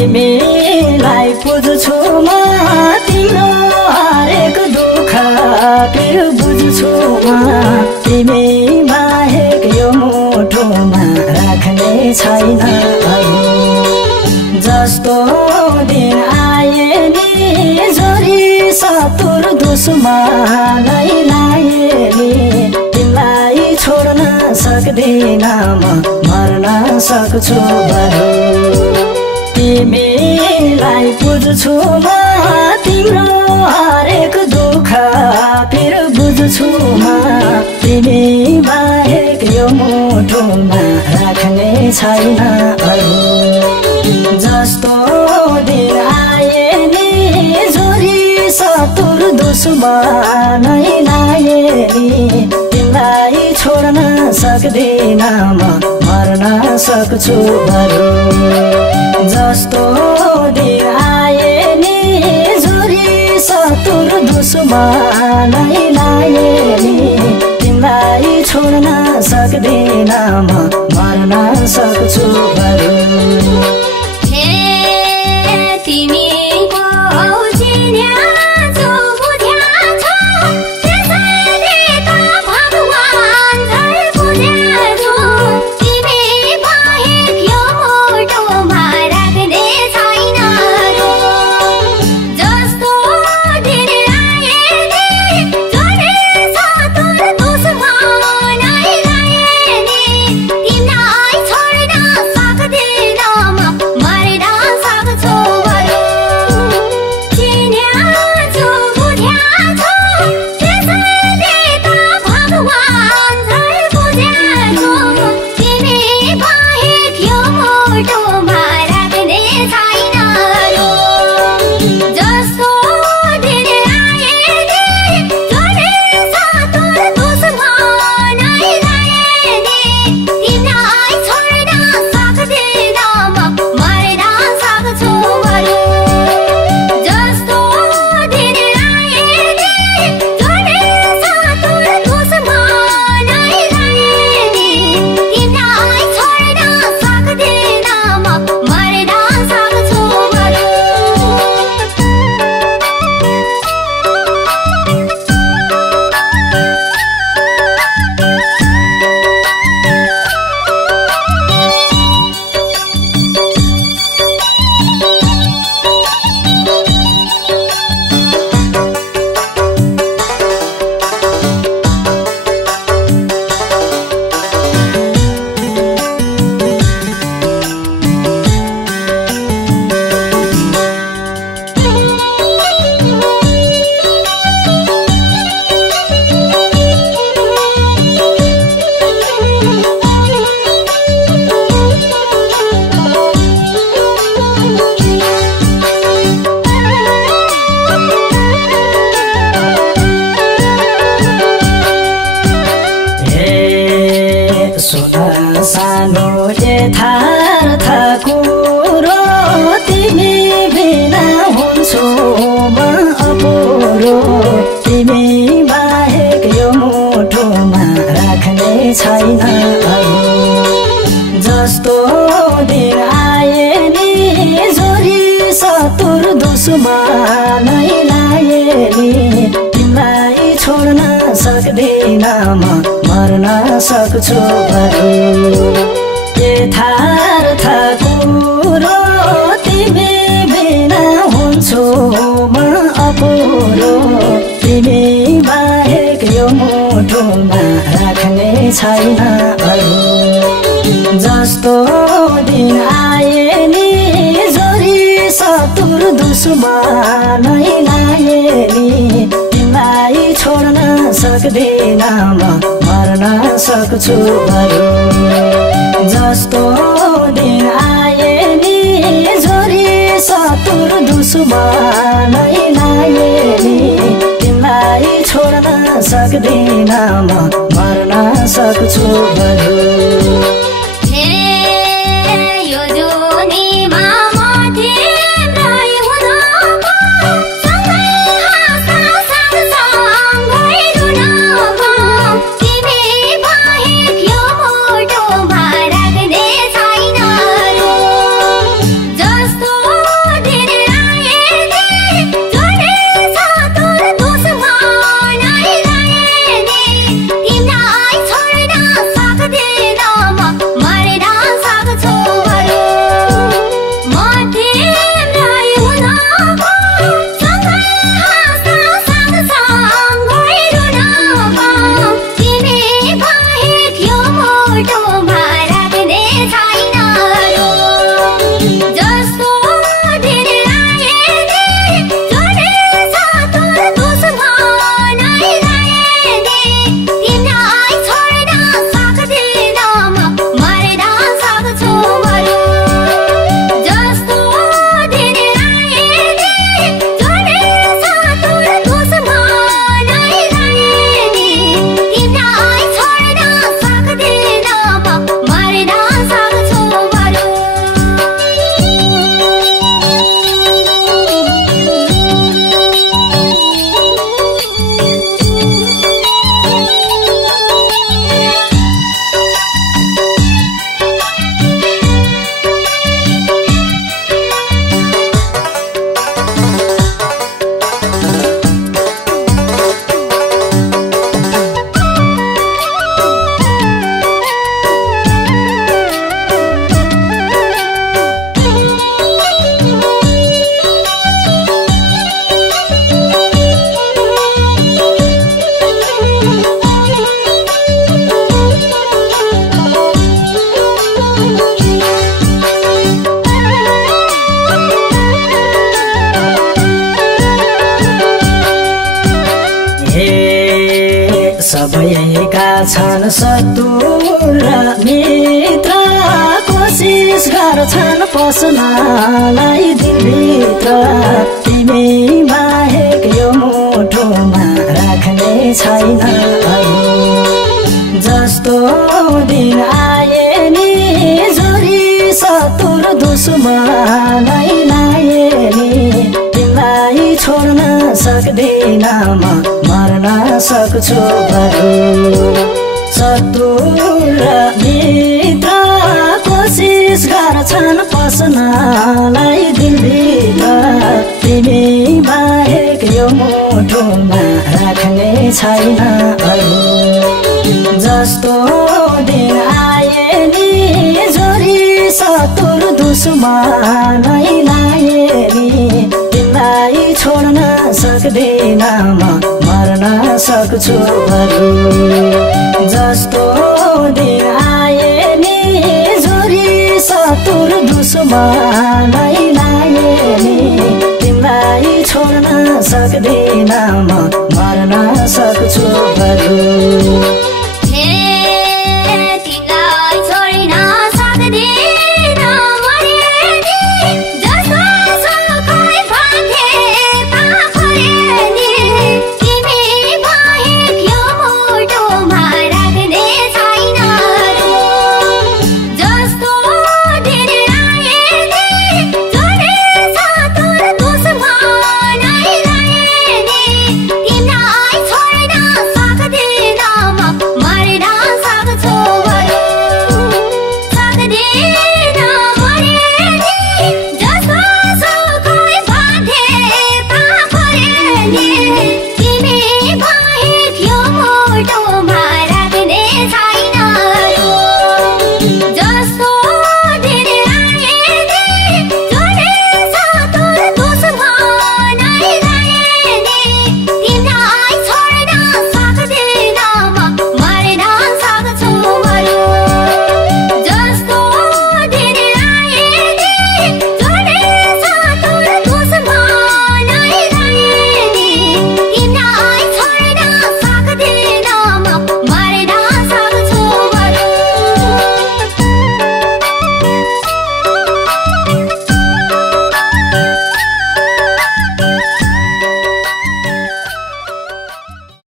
तिमीलाई पुज्छु म तिम्रो हरेक दुःख पिर बुझ्छु म तिमी बाहेक यो मुटुमा राख्ने छैन अरू जस्तो दिन आए नि जोरी सतुर दुश्मनै लाए नि तिमीलाई छोड्न सक्दिन म मर्न सक्छु बरु तिमीलाई पुज्छु म तिम्रो हरेक दुःख पिर बुझ्छु म तिमी बाहेक यो मुटुमा राख्ने छैन अरू जस्तो दिन आए नि जोरी सतुर दुश्मनै लाए नि तिमीलाई छोड्न सक्दिन म मर्न सक्छु बरु जस्तो दिन आए नि जोरी सतुर दुश्मनै लाए नि तिमीलाई छोड्न सक्दिन म मर्न सक्छु बरु सानो यथार्थ कुरो तिमी बिना हुन्छु म अपुरो तिमी बाहेक यो मुटुमा राख्ने छैन अरू जस्तो दिन आए नि जोरी सतुर दुश्मनै लाए नि तिमीलाई छोड्न सक्दिन म मर्न सक्छु बरु यथार्थ कुरो तिमी बिना हुन्छु म अपुरो तिमी बाहेक यो मुटुमा राख्ने छैन अरू जस्तो दिन आए नि जोरी सतुर दुश्मनै लाए नि तिमीलाई छोड्न सक्दिन म मर्न सक्छु बरु जस्तो दिन आए नि जोरी सतुर दुश्मनै लाए नि तिमीलाई छोड्न सक्दिन म मर्न सक्छु बरु जस्तो सबैका छन् शत्रु र मित्र कोसिस गर्छन् पस्नलाई दिलभित्र तिमी बाहेक यो मुटुमा राख्ने छैन अरू जस्तो दिन आए नि जोरी शत्रु दुश्मनै लाए नि तिमीलाई छोड्न सक्दिन म मर्न सक्छु बरु शत्रु र मित्र कोसिस गर्छन् पस्नलाई दिलभित्र तिमी बाहेक यो मुटुमा राख्ने छैन अरू जस्तो दिन आए नि जोरी शत्रु दुश्मनै लाए नि तिमीलाई छोड्न सक्दिन म मर्न सक्छु बरु जस्तो दिन आए नि जोरी शत्रु दुश्मनै लाए नि तिमीलाई छोड्न सक्दिन म